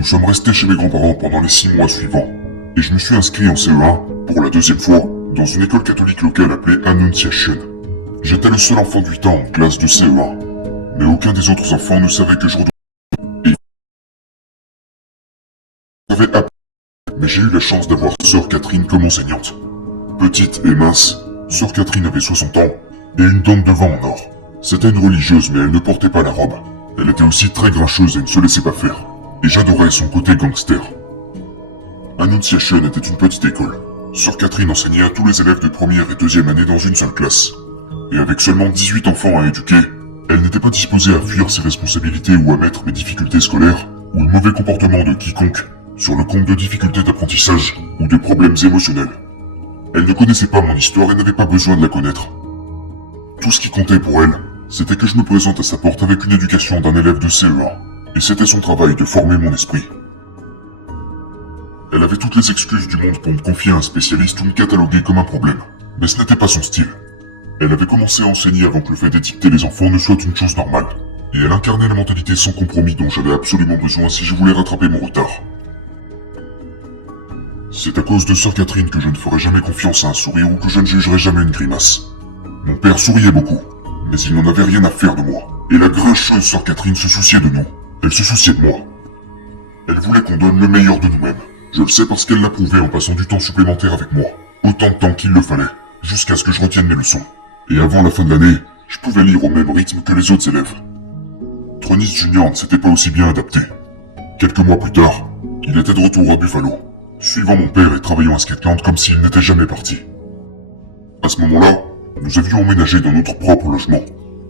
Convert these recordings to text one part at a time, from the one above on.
Nous sommes restés chez mes grands-parents pendant les 6 mois suivants, et je me suis inscrit en CE1, pour la deuxième fois, dans une école catholique locale appelée Annunciation. J'étais le seul enfant de 8 ans en classe de CE1, mais aucun des autres enfants ne savait que je redoutais. Et j'avais appris, mais j'ai eu la chance d'avoir Sœur Catherine comme enseignante. Petite et mince, Sœur Catherine avait 60 ans, et une dent de devant en or. C'était une religieuse, mais elle ne portait pas la robe. Elle était aussi très grincheuse et ne se laissait pas faire. Et j'adorais son côté gangster. Annunciation était une petite école. Sœur Catherine enseignait à tous les élèves de première et deuxième année dans une seule classe. Et avec seulement 18 enfants à éduquer, elle n'était pas disposée à fuir ses responsabilités ou à mettre mes difficultés scolaires ou le mauvais comportement de quiconque sur le compte de difficultés d'apprentissage ou de problèmes émotionnels. Elle ne connaissait pas mon histoire et n'avait pas besoin de la connaître. Tout ce qui comptait pour elle, c'était que je me présente à sa porte avec une éducation d'un élève de CE1. Et c'était son travail de former mon esprit. Elle avait toutes les excuses du monde pour me confier à un spécialiste ou me cataloguer comme un problème. Mais ce n'était pas son style. Elle avait commencé à enseigner avant que le fait d'étiqueter les enfants ne soit une chose normale. Et elle incarnait la mentalité sans compromis dont j'avais absolument besoin si je voulais rattraper mon retard. C'est à cause de Sœur Catherine que je ne ferai jamais confiance à un sourire ou que je ne jugerai jamais une grimace. Mon père souriait beaucoup, mais il n'en avait rien à faire de moi. Et la grincheuse Sœur Catherine se souciait de nous. Elle se souciait de moi. Elle voulait qu'on donne le meilleur de nous-mêmes. Je le sais parce qu'elle l'a prouvé en passant du temps supplémentaire avec moi. Autant de temps qu'il le fallait, jusqu'à ce que je retienne mes leçons. Et avant la fin de l'année, je pouvais lire au même rythme que les autres élèves. Tronis Junior ne s'était pas aussi bien adapté. Quelques mois plus tard, il était de retour à Buffalo, suivant mon père et travaillant à Skatland comme s'il n'était jamais parti. À ce moment-là, nous avions emménagé dans notre propre logement.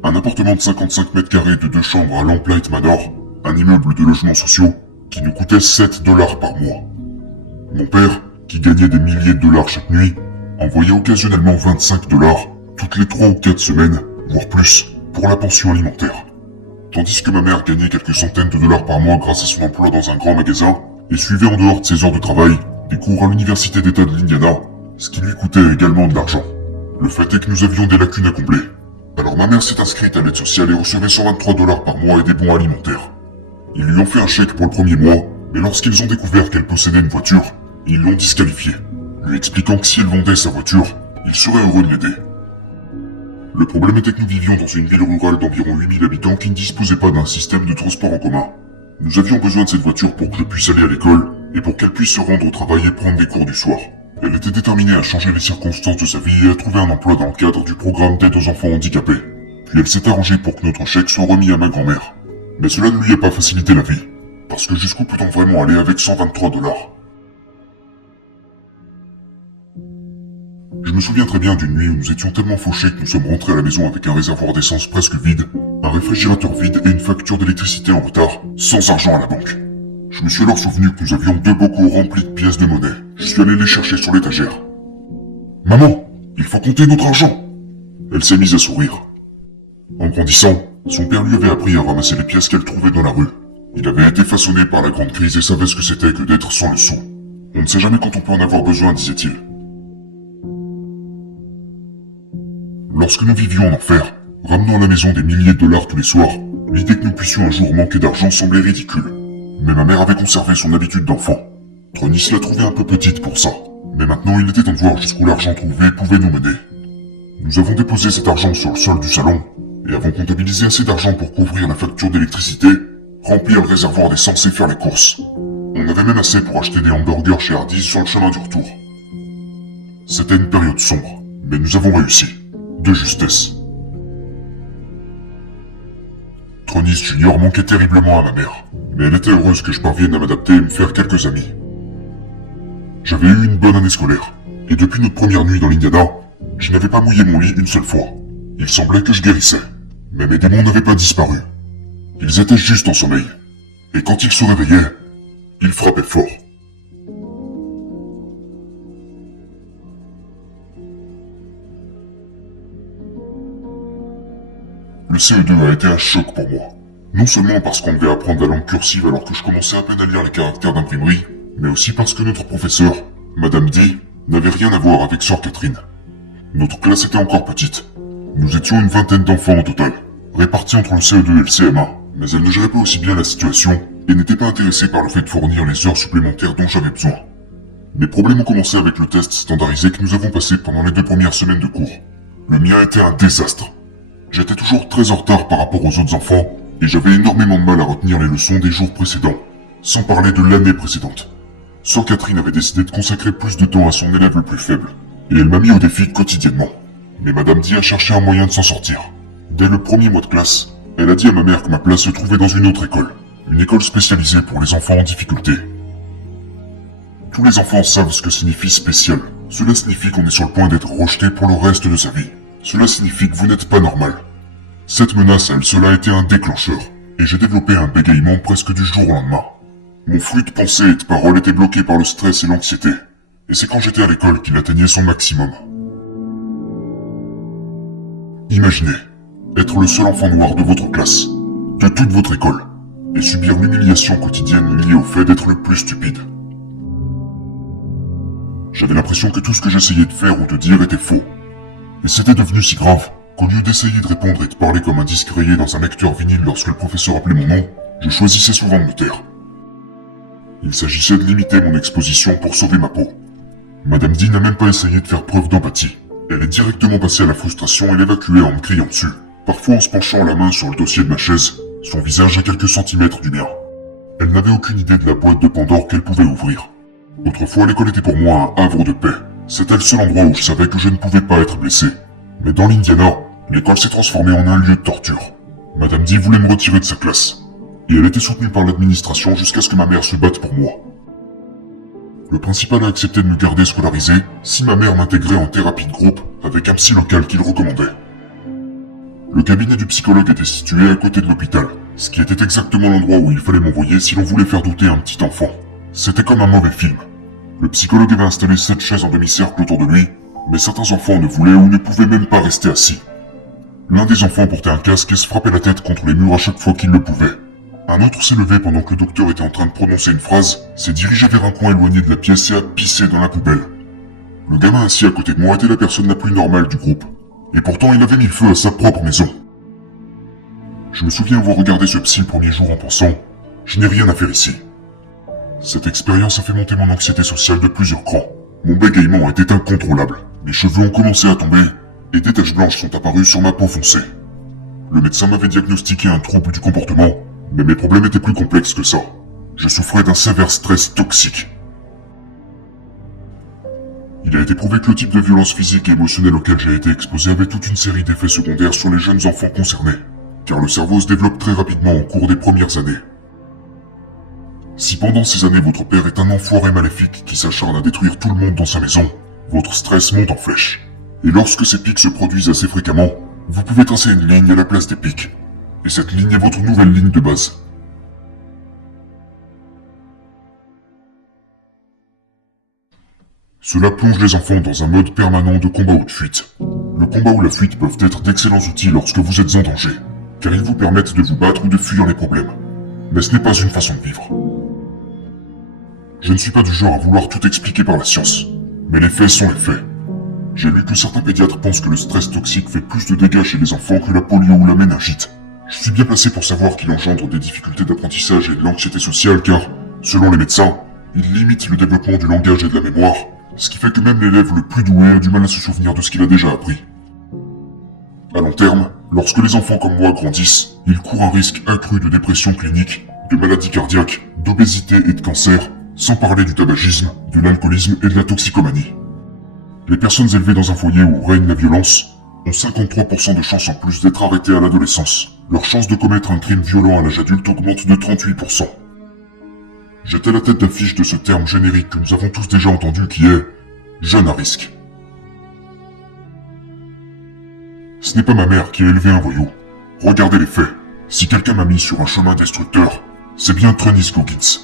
Un appartement de 55 mètres carrés de 2 chambres à Lamplight Manor, un immeuble de logements sociaux qui nous coûtait $7 par mois. Mon père, qui gagnait des milliers de dollars chaque nuit, envoyait occasionnellement $25 toutes les 3 ou 4 semaines, voire plus, pour la pension alimentaire. Tandis que ma mère gagnait quelques centaines de dollars par mois grâce à son emploi dans un grand magasin et suivait en dehors de ses heures de travail des cours à l'université d'État de l'Indiana, ce qui lui coûtait également de l'argent. Le fait est que nous avions des lacunes à combler. Alors ma mère s'est inscrite à l'aide sociale et recevait $123 par mois et des bons alimentaires. Ils lui ont fait un chèque pour le premier mois, mais lorsqu'ils ont découvert qu'elle possédait une voiture, ils l'ont disqualifiée, lui expliquant que si elle vendait sa voiture, il serait heureux de l'aider. Le problème était que nous vivions dans une ville rurale d'environ 8000 habitants qui ne disposait pas d'un système de transport en commun. Nous avions besoin de cette voiture pour que je puisse aller à l'école et pour qu'elle puisse se rendre au travail et prendre des cours du soir. Elle était déterminée à changer les circonstances de sa vie et à trouver un emploi dans le cadre du programme d'aide aux enfants handicapés. Puis elle s'est arrangée pour que notre chèque soit remis à ma grand-mère. Mais cela ne lui a pas facilité la vie. Parce que jusqu'où peut-on vraiment aller avec $123 ? Je me souviens très bien d'une nuit où nous étions tellement fauchés que nous sommes rentrés à la maison avec un réservoir d'essence presque vide, un réfrigérateur vide et une facture d'électricité en retard, sans argent à la banque. Je me suis alors souvenu que nous avions 2 bocaux remplis de pièces de monnaie. Je suis allé les chercher sur l'étagère. « Maman, il faut compter notre argent !» Elle s'est mise à sourire. En grandissant, son père lui avait appris à ramasser les pièces qu'elle trouvait dans la rue. Il avait été façonné par la grande crise et savait ce que c'était que d'être sans le sou. On ne sait jamais quand on peut en avoir besoin, disait-il. Lorsque nous vivions en enfer, ramenant à la maison des milliers de dollars tous les soirs, l'idée que nous puissions un jour manquer d'argent semblait ridicule. Mais ma mère avait conservé son habitude d'enfant. Tronis la trouvait un peu petite pour ça. Mais maintenant il était temps de voir jusqu'où l'argent trouvé pouvait nous mener. Nous avons déposé cet argent sur le sol du salon, et avons comptabilisé assez d'argent pour couvrir la facture d'électricité, remplir le réservoir d'essence et faire les courses. On avait même assez pour acheter des hamburgers chez Hardee's sur le chemin du retour. C'était une période sombre, mais nous avons réussi. De justesse. Tronis Junior manquait terriblement à ma mère, mais elle était heureuse que je parvienne à m'adapter et me faire quelques amis. J'avais eu une bonne année scolaire, et depuis notre première nuit dans l'Indiana, je n'avais pas mouillé mon lit une seule fois. Il semblait que je guérissais, mais mes démons n'avaient pas disparu. Ils étaient juste en sommeil, et quand ils se réveillaient, ils frappaient fort. Le CE2 a été un choc pour moi. Non seulement parce qu'on devait apprendre la langue cursive alors que je commençais à peine à lire les caractères d'imprimerie, mais aussi parce que notre professeur, Madame D, n'avait rien à voir avec Sœur Catherine. Notre classe était encore petite. Nous étions une vingtaine d'enfants au total, répartis entre le CE2 et le CM1, mais elle ne gérait pas aussi bien la situation et n'était pas intéressé par le fait de fournir les heures supplémentaires dont j'avais besoin. Mes problèmes ont commencé avec le test standardisé que nous avons passé pendant les 2 premières semaines de cours. Le mien était un désastre. J'étais toujours très en retard par rapport aux autres enfants, et j'avais énormément de mal à retenir les leçons des jours précédents, sans parler de l'année précédente. Sœur Catherine avait décidé de consacrer plus de temps à son élève le plus faible, et elle m'a mis au défi quotidiennement. Mais Madame D a cherché un moyen de s'en sortir. Dès le premier mois de classe, elle a dit à ma mère que ma place se trouvait dans une autre école, une école spécialisée pour les enfants en difficulté. Tous les enfants savent ce que signifie spécial. Cela signifie qu'on est sur le point d'être rejeté pour le reste de sa vie. Cela signifie que vous n'êtes pas normal. Cette menace à elle seule a été un déclencheur, et j'ai développé un bégaiement presque du jour au lendemain. Mon flux de pensée et de paroles était bloqué par le stress et l'anxiété, et c'est quand j'étais à l'école qu'il atteignait son maximum. Imaginez, être le seul enfant noir de votre classe, de toute votre école, et subir l'humiliation quotidienne liée au fait d'être le plus stupide. J'avais l'impression que tout ce que j'essayais de faire ou de dire était faux. Et c'était devenu si grave qu'au lieu d'essayer de répondre et de parler comme un disque rayé dans un lecteur vinyle lorsque le professeur appelait mon nom, je choisissais souvent de me taire. Il s'agissait de limiter mon exposition pour sauver ma peau. Madame D n'a même pas essayé de faire preuve d'empathie. Elle est directement passée à la frustration et l'évacuait en me criant dessus, parfois en se penchant la main sur le dossier de ma chaise, son visage à quelques centimètres du mien. Elle n'avait aucune idée de la boîte de Pandore qu'elle pouvait ouvrir. Autrefois, l'école était pour moi un havre de paix. C'était le seul endroit où je savais que je ne pouvais pas être blessé. Mais dans l'Indiana, l'école s'est transformée en un lieu de torture. Madame D voulait me retirer de sa classe. Et elle était soutenue par l'administration jusqu'à ce que ma mère se batte pour moi. Le principal a accepté de me garder scolarisé si ma mère m'intégrait en thérapie de groupe avec un psy local qu'il recommandait. Le cabinet du psychologue était situé à côté de l'hôpital, ce qui était exactement l'endroit où il fallait m'envoyer si l'on voulait faire douter un petit enfant. C'était comme un mauvais film. Le psychologue avait installé 7 chaises en demi-cercle autour de lui, mais certains enfants ne voulaient ou ne pouvaient même pas rester assis. L'un des enfants portait un casque et se frappait la tête contre les murs à chaque fois qu'il le pouvait. Un autre s'est levé pendant que le docteur était en train de prononcer une phrase, s'est dirigé vers un coin éloigné de la pièce et a pissé dans la poubelle. Le gamin assis à côté de moi était la personne la plus normale du groupe, et pourtant il avait mis le feu à sa propre maison. Je me souviens avoir regardé ce psy le premier jour en pensant « Je n'ai rien à faire ici ». Cette expérience a fait monter mon anxiété sociale de plusieurs crans. Mon bégaiement était incontrôlable, mes cheveux ont commencé à tomber, et des taches blanches sont apparues sur ma peau foncée. Le médecin m'avait diagnostiqué un trouble du comportement, mais mes problèmes étaient plus complexes que ça. Je souffrais d'un sévère stress toxique. Il a été prouvé que le type de violence physique et émotionnelle auquel j'ai été exposé avait toute une série d'effets secondaires sur les jeunes enfants concernés, car le cerveau se développe très rapidement au cours des premières années. Si pendant ces années votre père est un enfoiré maléfique qui s'acharne à détruire tout le monde dans sa maison, votre stress monte en flèche. Et lorsque ces pics se produisent assez fréquemment, vous pouvez tracer une ligne à la place des pics. Et cette ligne est votre nouvelle ligne de base. Cela plonge les enfants dans un mode permanent de combat ou de fuite. Le combat ou la fuite peuvent être d'excellents outils lorsque vous êtes en danger, car ils vous permettent de vous battre ou de fuir les problèmes. Mais ce n'est pas une façon de vivre. Je ne suis pas du genre à vouloir tout expliquer par la science, mais les faits sont les faits. J'ai lu que certains pédiatres pensent que le stress toxique fait plus de dégâts chez les enfants que la polio ou la méningite. Je suis bien placé pour savoir qu'il engendre des difficultés d'apprentissage et de l'anxiété sociale car, selon les médecins, il limite le développement du langage et de la mémoire, ce qui fait que même l'élève le plus doué a du mal à se souvenir de ce qu'il a déjà appris. À long terme, lorsque les enfants comme moi grandissent, ils courent un risque accru de dépression clinique, de maladies cardiaques, d'obésité et de cancer, sans parler du tabagisme, de l'alcoolisme et de la toxicomanie. Les personnes élevées dans un foyer où règne la violence ont 53% de chances en plus d'être arrêtées à l'adolescence. Leur chance de commettre un crime violent à l'âge adulte augmente de 38%. J'étais la tête d'affiche de ce terme générique que nous avons tous déjà entendu qui est « jeune à risque ». Ce n'est pas ma mère qui a élevé un voyou. Regardez les faits. Si quelqu'un m'a mis sur un chemin destructeur, c'est bien Tronis Goggins.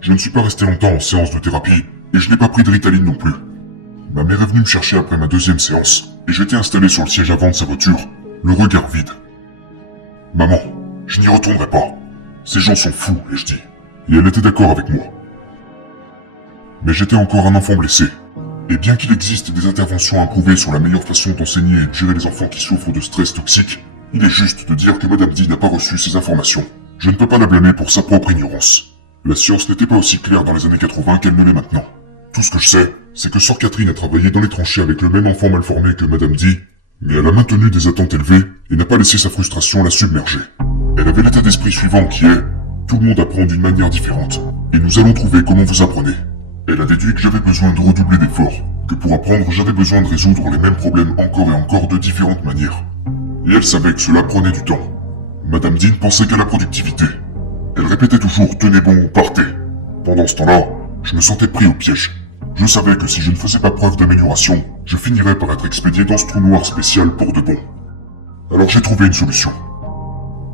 Je ne suis pas resté longtemps en séance de thérapie, et je n'ai pas pris de Ritaline non plus. Ma mère est venue me chercher après ma deuxième séance, et j'étais installé sur le siège avant de sa voiture, le regard vide. « Maman, je n'y retournerai pas. Ces gens sont fous, ai-je dit. Et elle était d'accord avec moi. Mais j'étais encore un enfant blessé. Et bien qu'il existe des interventions approuvées sur la meilleure façon d'enseigner et de gérer les enfants qui souffrent de stress toxique, il est juste de dire que Madame D n'a pas reçu ces informations. Je ne peux pas la blâmer pour sa propre ignorance. La science n'était pas aussi claire dans les années 80 qu'elle ne l'est maintenant. Tout ce que je sais, c'est que Sœur Catherine a travaillé dans les tranchées avec le même enfant mal formé que Madame D, mais elle a maintenu des attentes élevées et n'a pas laissé sa frustration la submerger. Elle avait l'état d'esprit suivant qui est « tout le monde apprend d'une manière différente, et nous allons trouver comment vous apprenez ». Elle a déduit que j'avais besoin de redoubler d'efforts, que pour apprendre j'avais besoin de résoudre les mêmes problèmes encore et encore de différentes manières. Et elle savait que cela prenait du temps. Madame Dean pensait qu'à la productivité. Elle répétait toujours « tenez bon ou partez ». Pendant ce temps-là, je me sentais pris au piège. Je savais que si je ne faisais pas preuve d'amélioration, je finirais par être expédié dans ce trou noir spécial pour de bon. Alors j'ai trouvé une solution.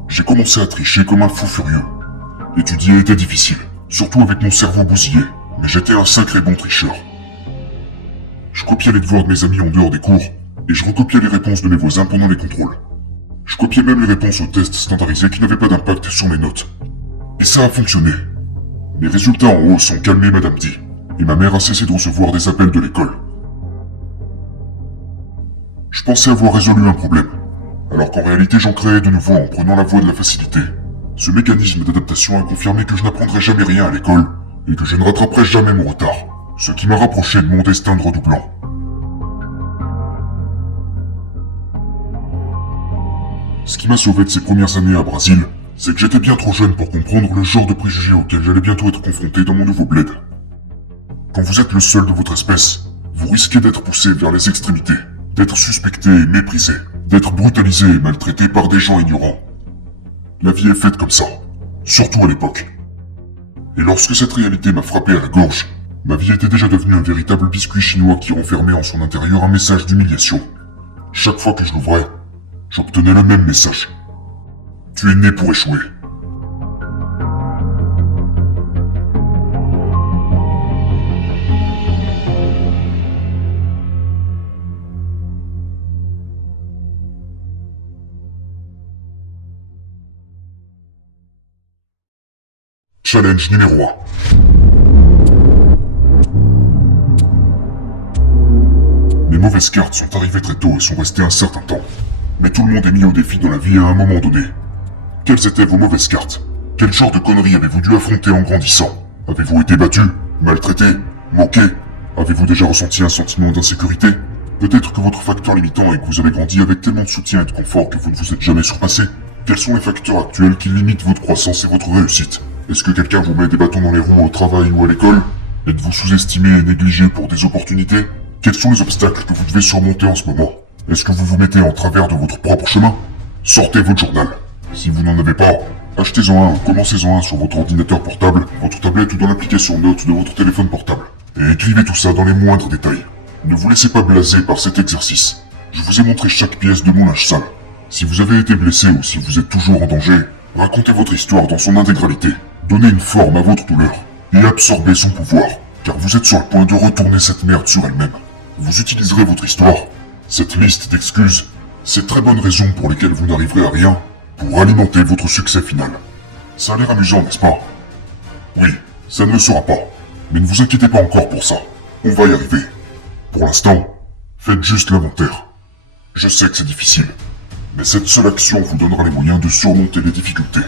J'ai commencé à tricher comme un fou furieux. Étudier était difficile, surtout avec mon cerveau bousillé, mais j'étais un sacré bon tricheur. Je copiais les devoirs de mes amis en dehors des cours, et je recopiais les réponses de mes voisins pendant les contrôles. Je copiais même les réponses aux tests standardisés qui n'avaient pas d'impact sur mes notes. Et ça a fonctionné. Mes résultats en haut sont calmés Madame D, et ma mère a cessé de recevoir des appels de l'école. Je pensais avoir résolu un problème, alors qu'en réalité j'en créais de nouveau en prenant la voie de la facilité. Ce mécanisme d'adaptation a confirmé que je n'apprendrais jamais rien à l'école, et que je ne rattraperais jamais mon retard, ce qui m'a rapproché de mon destin de redoublant. Ce qui m'a sauvé de ces premières années à Brésil, c'est que j'étais bien trop jeune pour comprendre le genre de préjugés auxquels j'allais bientôt être confronté dans mon nouveau bled. Quand vous êtes le seul de votre espèce, vous risquez d'être poussé vers les extrémités, d'être suspecté et méprisé, d'être brutalisé et maltraité par des gens ignorants. La vie est faite comme ça, surtout à l'époque. Et lorsque cette réalité m'a frappé à la gorge, ma vie était déjà devenue un véritable biscuit chinois qui renfermait en son intérieur un message d'humiliation. Chaque fois que je l'ouvrais, j'obtenais le même message. Tu es né pour échouer. Challenge numéro 1. Mes mauvaises cartes sont arrivées très tôt et sont restées un certain temps. Mais tout le monde est mis au défi dans la vie à un moment donné. Quelles étaient vos mauvaises cartes? Quel genre de conneries avez-vous dû affronter en grandissant? Avez-vous été battu? Maltraité? Moqué? Avez-vous déjà ressenti un sentiment d'insécurité? Peut-être que votre facteur limitant est que vous avez grandi avec tellement de soutien et de confort que vous ne vous êtes jamais surpassé. Quels sont les facteurs actuels qui limitent votre croissance et votre réussite? Est-ce que quelqu'un vous met des bâtons dans les roues au travail ou à l'école? Êtes-vous sous-estimé et négligé pour des opportunités? Quels sont les obstacles que vous devez surmonter en ce moment? Est-ce que vous vous mettez en travers de votre propre chemin? Sortez votre journal. Si vous n'en avez pas, achetez-en un, commencez-en un sur votre ordinateur portable, votre tablette ou dans l'application Notes de votre téléphone portable. Et écrivez tout ça dans les moindres détails. Ne vous laissez pas blaser par cet exercice. Je vous ai montré chaque pièce de mon linge sale. Si vous avez été blessé ou si vous êtes toujours en danger, racontez votre histoire dans son intégralité. Donnez une forme à votre douleur. Et absorbez son pouvoir. Car vous êtes sur le point de retourner cette merde sur elle-même. Vous utiliserez votre histoire, cette liste d'excuses, ces très bonnes raisons pour lesquelles vous n'arriverez à rien, pour alimenter votre succès final. Ça a l'air amusant, n'est-ce pas? Oui, ça ne le sera pas. Mais ne vous inquiétez pas encore pour ça. On va y arriver. Pour l'instant, faites juste l'inventaire. Je sais que c'est difficile, mais cette seule action vous donnera les moyens de surmonter les difficultés.